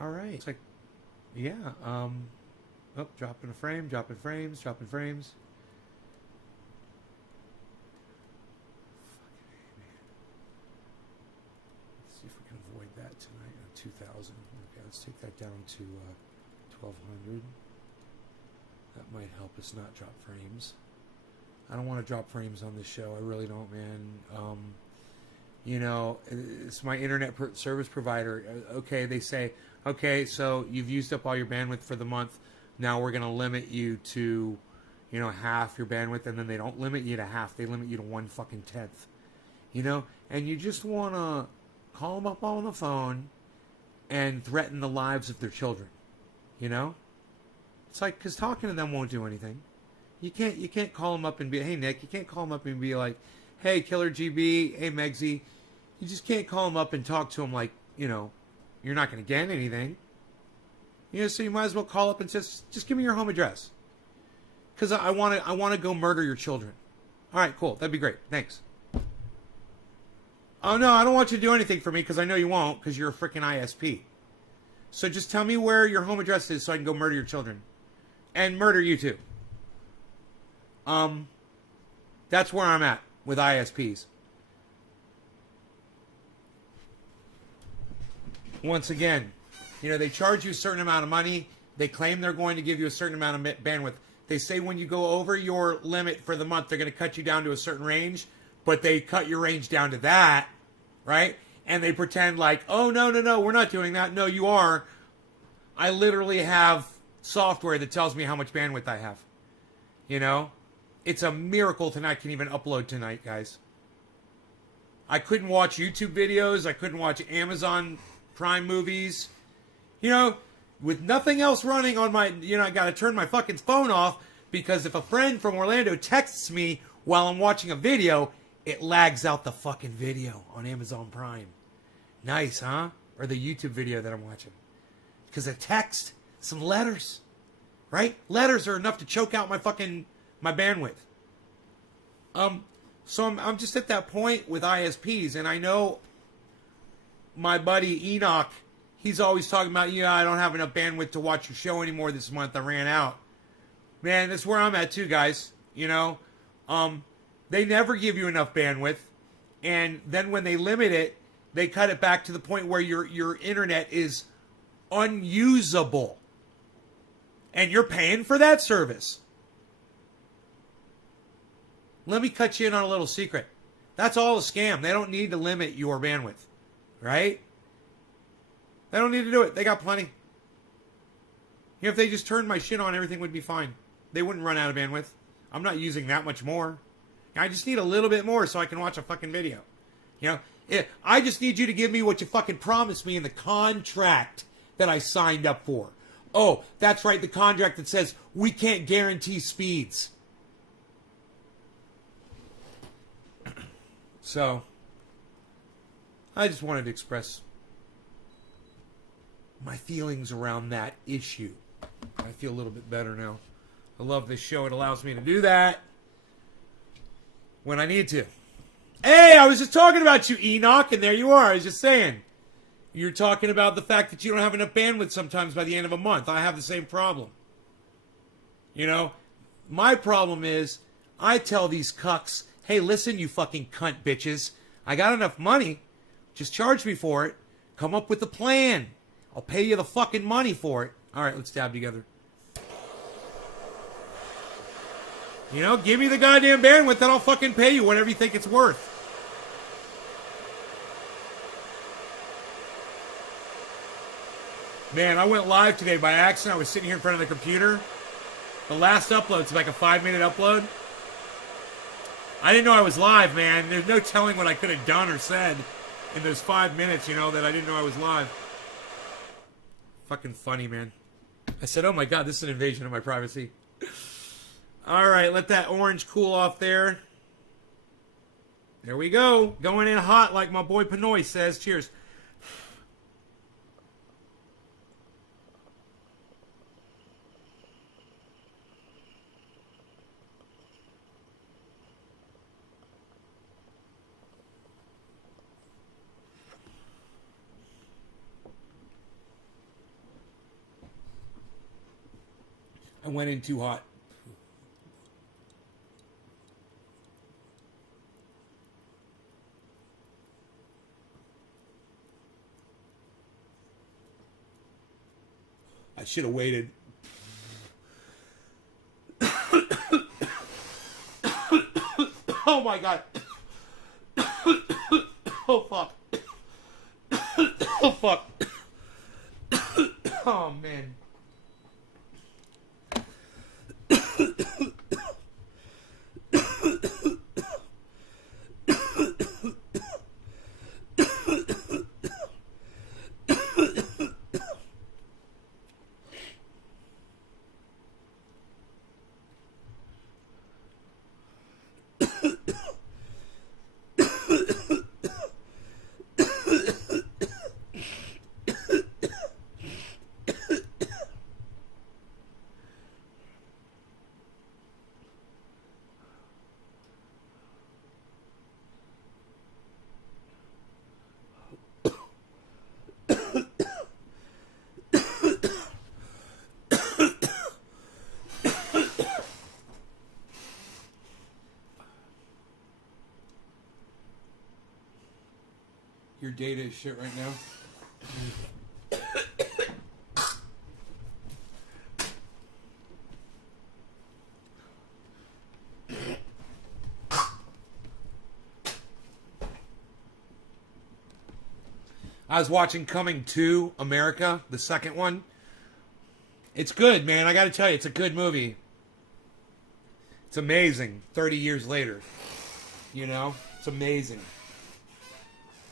All right. It's like, yeah. Oh, dropping a frame, dropping frames, dropping frames. Let's see if we can avoid that tonight. 2,000. Okay, let's take that down to 1,200. That might help us not drop frames. I don't want to drop frames on this show. I really don't, man. You know, it's my internet service provider. Okay, they say, okay, so you've used up all your bandwidth for the month. Now we're going to limit you to, you know, half your bandwidth. And then they don't limit you to half. They limit you to 1/10. You know, and you just want to call them up on the phone and threaten the lives of their children. You know? It's like, because talking to them won't do anything. You can't call them up and be, hey, Nick, you can't call them up and be like, hey, Killer GB, hey, Megsy. You just can't call them up and talk to them like, you know, you're not going to get anything. You know, so you might as well call up and just give me your home address. Because I want to go murder your children. All right, cool. That'd be great. Thanks. Oh, no, I don't want you to do anything for me because I know you won't because you're a freaking ISP. So just tell me where your home address is so I can go murder your children. And murder you too. That's where I'm at with ISPs. Once again, you know, they charge you a certain amount of money. They claim they're going to give you a certain amount of bandwidth. They say when you go over your limit for the month, they're going to cut you down to a certain range, but they cut your range down to that, right? And they pretend like, oh, no, we're not doing that. No, you are. I literally have software that tells me how much bandwidth I have. You know? It's a miracle tonight can even upload tonight, guys. I couldn't watch YouTube videos. I couldn't watch Amazon Prime movies. You know, with nothing else running on my, you know, I got to turn my fucking phone off because if a friend from Orlando texts me while I'm watching a video, it lags out the fucking video on Amazon Prime. Nice, huh? Or the YouTube video that I'm watching. Because a text, some letters, right? Letters are enough to choke out my bandwidth. So I'm just at that point with ISPs, and I know my buddy Enoch, he's always talking about, yeah, I don't have enough bandwidth to watch your show anymore this month. I ran out. Man, that's where I'm at too, guys. You know, they never give you enough bandwidth, and then when they limit it, they cut it back to the point where your internet is unusable, and you're paying for that service. Let me cut you in on a little secret. That's all a scam. They don't need to limit your bandwidth, right? They don't need to do it. They got plenty. You know, if they just turned my shit on, everything would be fine. They wouldn't run out of bandwidth. I'm not using that much more. I just need a little bit more so I can watch a fucking video. You know, I just need you to give me what you fucking promised me in the contract that I signed up for. Oh, that's right, the contract that says we can't guarantee speeds. So, I just wanted to express my feelings around that issue. I feel a little bit better now. I love this show. It allows me to do that when I need to. Hey, I was just talking about you, Enoch, and there you are. I was just saying. You're talking about the fact that you don't have enough bandwidth sometimes by the end of a month. I have the same problem. You know, my problem is I tell these cucks, hey, listen, you fucking cunt bitches. I got enough money. Just charge me for it. Come up with a plan. I'll pay you the fucking money for it. All right, let's dab together. You know, give me the goddamn bandwidth and I'll fucking pay you whatever you think it's worth. Man, I went live today by accident. I was sitting here in front of the computer. The last upload's like a 5-minute upload. I didn't know I was live, man. There's no telling what I could have done or said in those 5 minutes, you know, that I didn't know I was live. Fucking funny, man. I said, oh my God, this is an invasion of my privacy. All right, let that orange cool off there. There we go. Going in hot like my boy Pinoy says. Cheers. I went in too hot. I should have waited. Oh my god. Oh fuck. Oh fuck. Oh man. Your data is shit right now. I was watching Coming to America, the second one. It's good, man. I got to tell you, it's a good movie. It's amazing. 30 years later, you know, it's amazing.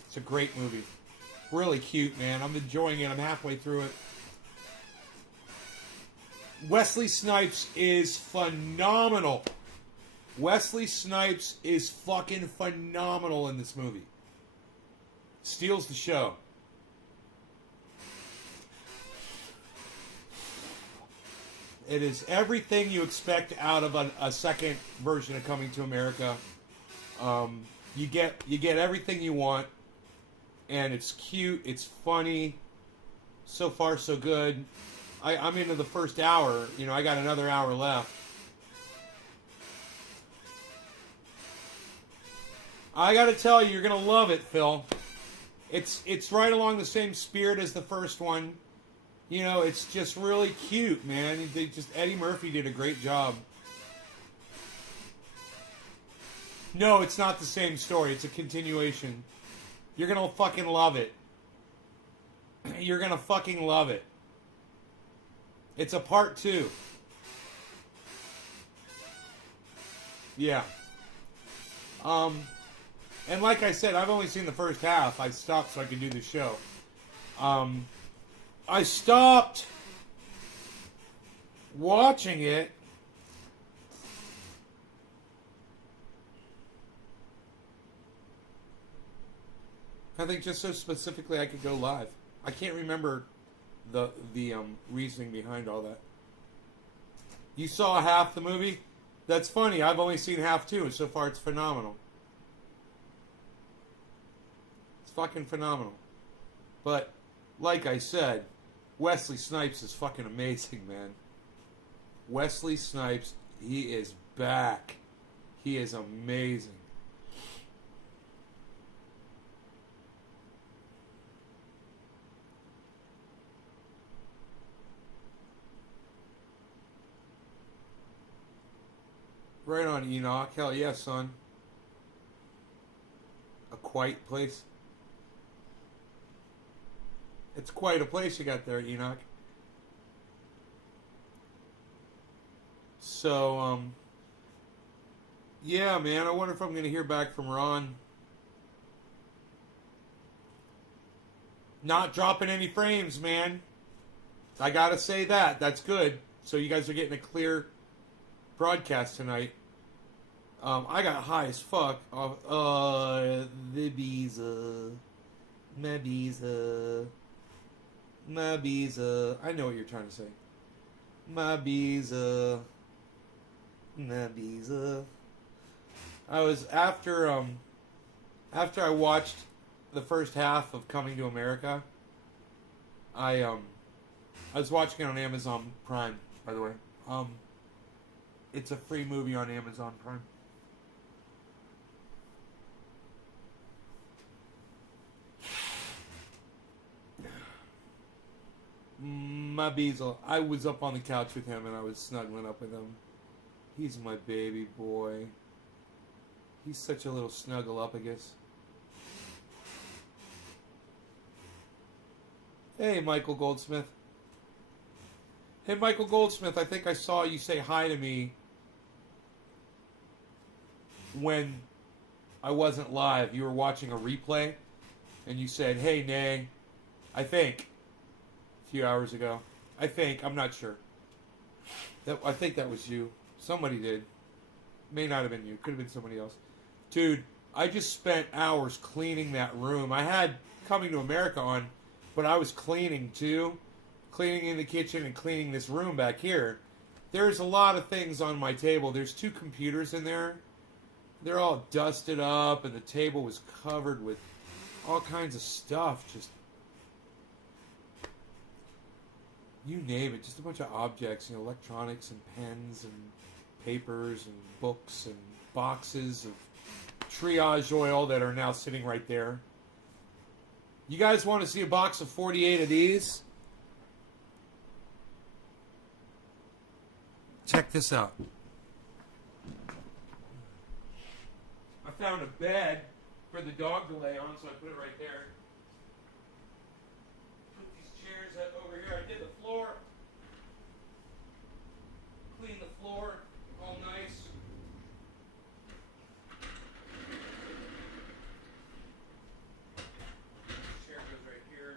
It's a great movie. Really cute, man. I'm enjoying it. I'm halfway through it. Wesley Snipes is phenomenal. Wesley Snipes is fucking phenomenal in this movie. Steals the show. It is everything you expect out of a second version of Coming to America. You get everything you want. And it's cute, it's funny. So far, so good. I'm into the first hour. You know, I got another hour left. I gotta tell you, you're gonna love it, Phil. It's right along the same spirit as the first one. You know, it's just really cute, man. Eddie Murphy did a great job. No, it's not the same story. It's a continuation. You're gonna fucking love it. You're gonna fucking love it. It's a part 2. Yeah. And like I said, I've only seen the first half. I stopped so I could do the show. I stopped watching it. I think just so specifically I could go live. I can't remember the reasoning behind all that. You saw half the movie? That's funny. I've only seen half too, and so far it's phenomenal. It's fucking phenomenal. But, like I said, Wesley Snipes is fucking amazing, man. Wesley Snipes, he is back. He is amazing. Right on, Enoch. Hell yeah, son. A quiet place. It's quite a place you got there, Enoch. So, yeah, man, I wonder if I'm going to hear back from Ron. Not dropping any frames, man. I got to say that. That's good. So you guys are getting a clear broadcast tonight. I got high as fuck off the Ibiza. Mabiza. I know what you're trying to say. Mabiza. I was after I watched the first half of Coming to America. I was watching it on Amazon Prime, by the way. Um, it's a free movie on Amazon Prime. My Beazle. I was up on the couch with him and I was snuggling up with him. He's my baby boy. He's such a little snuggle up, I guess. Hey, Michael Goldsmith. Hey, Michael Goldsmith, I think I saw you say hi to me when I wasn't live. You were watching a replay, and you said, hey, Nay, I think, a few hours ago. I think, I'm not sure. I think that was you. Somebody did. May not have been you. Could have been somebody else. Dude, I just spent hours cleaning that room. I had Coming to America on, but I was cleaning too. Cleaning in the kitchen and cleaning this room back here. There's a lot of things on my table. There's 2 computers in there. They're all dusted up, and the table was covered with all kinds of stuff. Just, you name it. Just a bunch of objects, you know, electronics and pens and papers and books and boxes of triage oil that are now sitting right there. You guys want to see a box of 48 of these? Check this out. I found a bed for the dog to lay on, so I put it right there. Put these chairs over here. I did the floor. Clean the floor. All nice. This chair goes right here.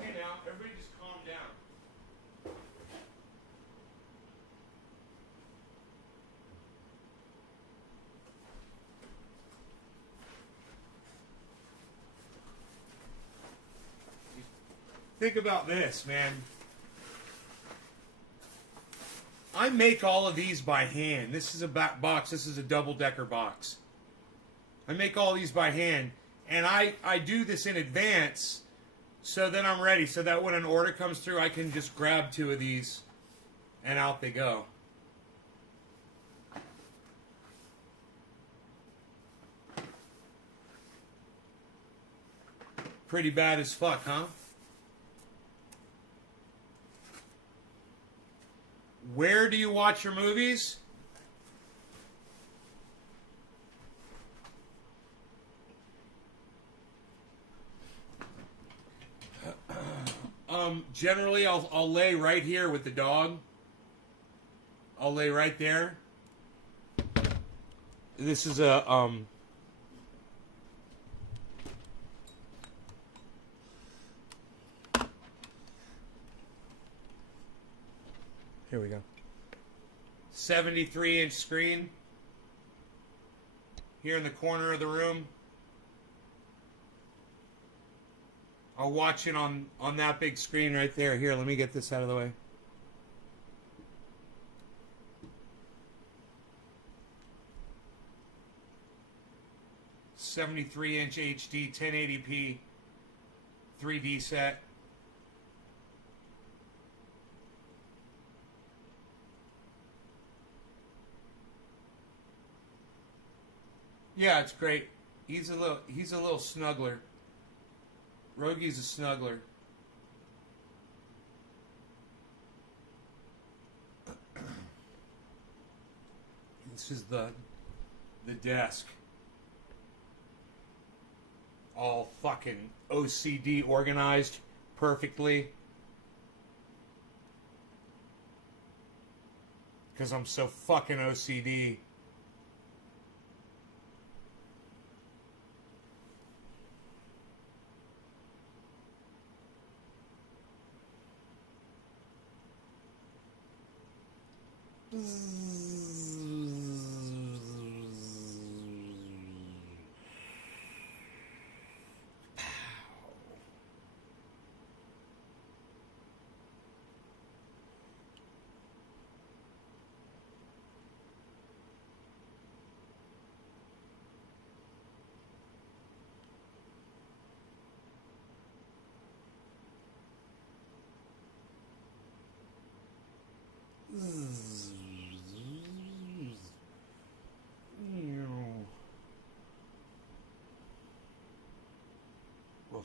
Hey now, everybody just calm down. Think about this, man. I make all of these by hand. This is a box. This is a double-decker box. I make all these by hand. And I do this in advance so that I'm ready. So that when an order comes through, I can just grab 2 of these and out they go. Pretty bad as fuck, huh? Where do you watch your movies? Generally, I'll lay right here with the dog. I'll lay right there. This is a here we go. 73-inch screen here in the corner of the room. I'll watch it on that big screen right there. Here, let me get this out of the way. .73-inch HD 1080p 3D set. Yeah, it's great. He's a little snuggler. Rogi's a snuggler. This is the desk. All fucking OCD organized perfectly. Because I'm so fucking OCD.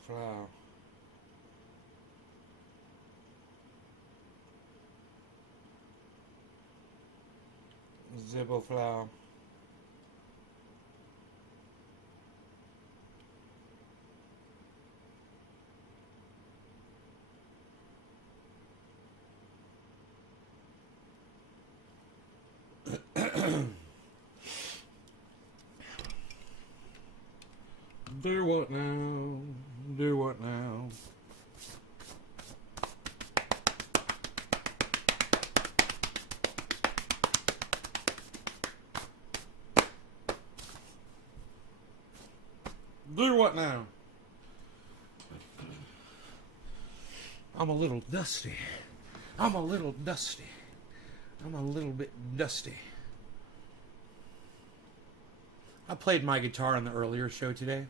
flower. Zibble flower. Do what now? Do what now? Do what now? I'm a little dusty. I'm a little dusty. I'm a little bit dusty. I played my guitar on the earlier show today.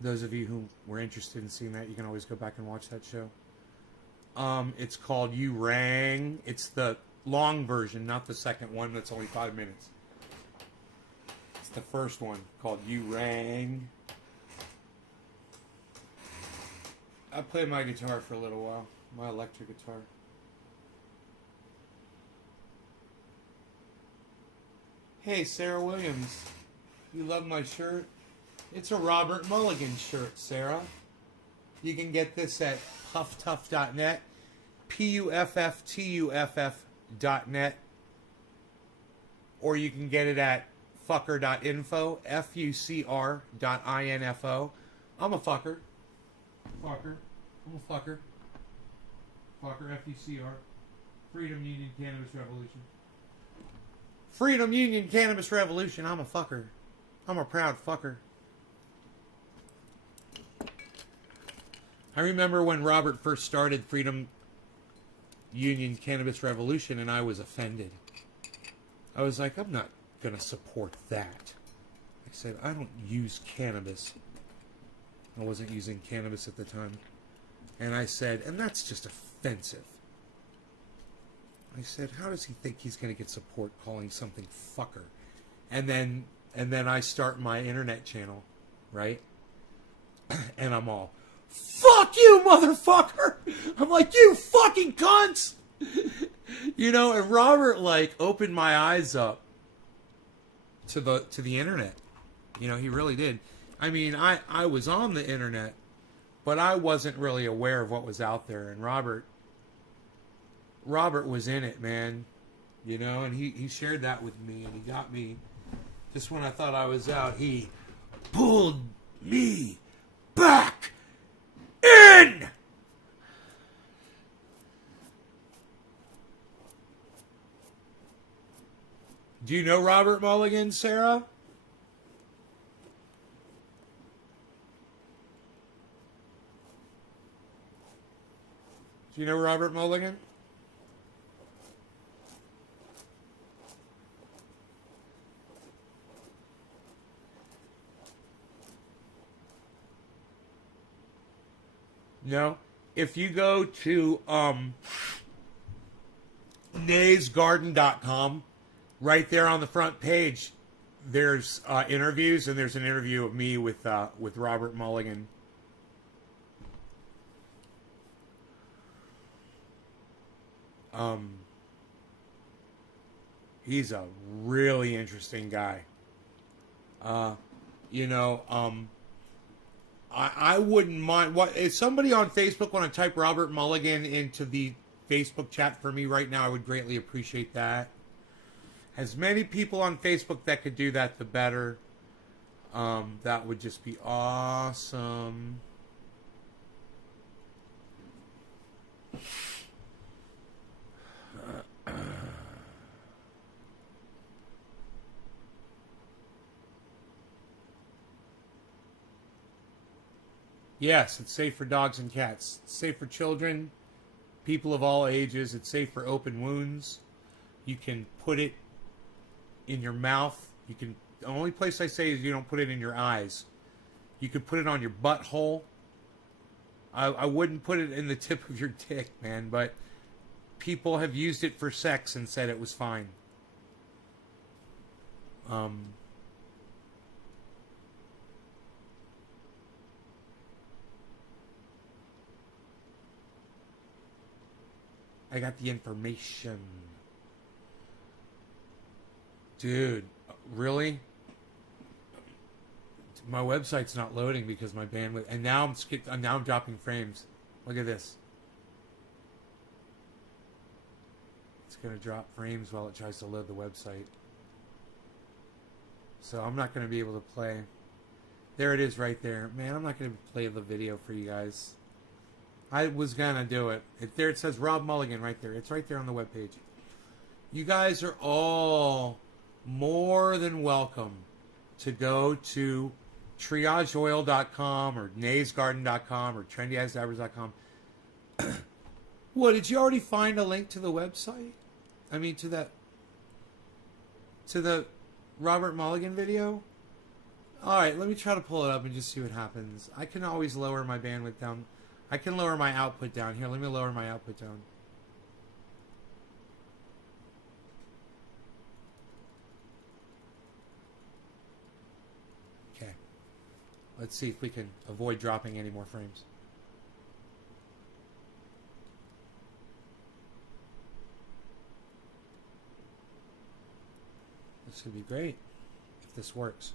Those of you who were interested in seeing that, you can always go back and watch that show. It's called You Rang. It's the long version, not the second one that's only 5 minutes. It's the first one called You Rang. I played my guitar for a little while. My electric guitar. Hey, Sarah Williams. You love my shirt? It's a Robert Mulligan shirt, Sarah. You can get this at pufftuff.net, pufftuff.net, or you can get it at fucker.info, fucr.info. I'm a fucker. Fucker. I'm a fucker. Fucker, F-U-C-R. Freedom Union Cannabis Revolution. Freedom Union Cannabis Revolution. I'm a fucker. I'm a proud fucker. I remember when Robert first started Freedom Union Cannabis Revolution, and I was offended. I was like, I'm not going to support that. I said, I don't use cannabis. I wasn't using cannabis at the time. And I said, and that's just offensive. I said, how does he think he's going to get support calling something fucker? And then I start my internet channel, right? And I'm all, fuck you, motherfucker! I'm like, you fucking cunts! You know, and Robert, like, opened my eyes up to the internet. You know, he really did. I mean, I was on the internet, but I wasn't really aware of what was out there. And Robert was in it, man. You know, and he shared that with me, and he got me, just when I thought I was out, he pulled me back in! Do you know Robert Mulligan, Sarah? Do you know Robert Mulligan? No? If you go to naysgarden.com, right there on the front page, there's interviews, and there's an interview of me with Robert Mulligan. He's a really interesting guy. You know, I wouldn't mind. What if somebody on Facebook want to type Robert Mulligan into the Facebook chat for me right now? I would greatly appreciate that. As many people on Facebook that could do that, the better. That would just be awesome. Yes, it's safe for dogs and cats. It's safe for children, people of all ages. It's safe for open wounds. You can put it in your mouth. You can. The only place I say is you don't put it in your eyes. You could put it on your butthole. I wouldn't put it in the tip of your dick, man, but people have used it for sex and said it was fine. I got the information. Dude, really? My website's not loading because my bandwidth, and now I'm dropping frames. Look at this. It's gonna drop frames while it tries to load the website. So I'm not gonna be able to play. There it is right there. Man, I'm not gonna play the video for you guys. I was gonna do it. There it says Rob Mulligan right there. It's right there on the webpage. You guys are all more than welcome to go to triageoil.com or naysgarden.com or trendyazdivers.com. What, did you already find a link to the website? I mean, to the Robert Mulligan video? Alright, let me try to pull it up and just see what happens. I can always lower my bandwidth down. I can lower my output down. Here, let me lower my output down. Okay. Let's see if we can avoid dropping any more frames. This would be great if this works.